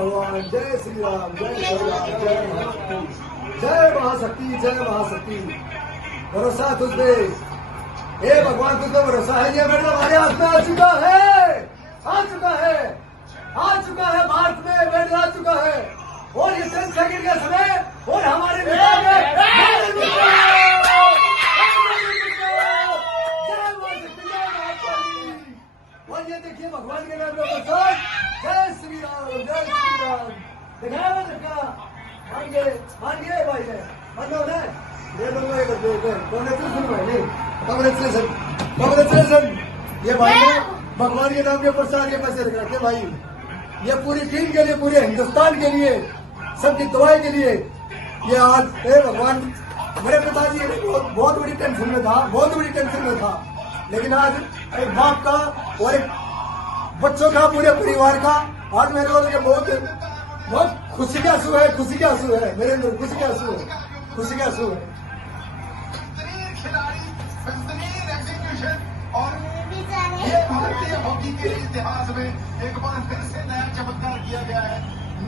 भगवान, जय श्री राम, जय श्री राम, जय महाशक्ति, जय महाशक्ति। भरोसा तुझ पे, हे भगवान तुझ पे भरोसा है। ये मेडल हमारे हाथ में आ चुका है, आ चुका है, आ चुका है। भारत में मेडल आ चुका है और ये 10 सेकंड का समय और हमारे और ये देखिए भगवान के नाम में प्रसाद। जय श्री राम, जय श्री राम। दिखाया मैंने देखा, मान गए भाई है, मानो ना ये लोग कांग्रेचुलेशन, कांग्रेचुलेशन। ये भाई ने भगवान के नाम के प्रसाद के पैसे रख रखे भाई। ये पूरी टीम के लिए, पूरे हिंदुस्तान के लिए, सबकी दुआएं के लिए। ये आज हे भगवान, मेरे पिताजी बहुत बड़ी टेंशन में था, बहुत बड़ी टेंशन में था, लेकिन आज एक बाप का और एक बच्चों का, पूरे परिवार का आज मेरे को बहुत खुशी के आंसू है, खुशी के आंसू है मेरे अंदर, खुशी के आंसू है, खुशी के आंसू है। और ये भारतीय हॉकी के इतिहास में एक बार फिर से नया चमत्कार किया गया है।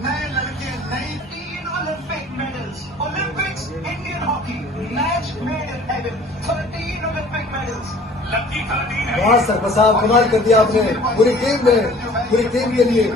नए लड़के, नई 3 Olympic medals, Olympics Indian hockey match made in heaven, 13 Olympic medals. बहुत सर साहब कमाल कर दिया आपने पूरी टीम में, पूरी टीम के लिए।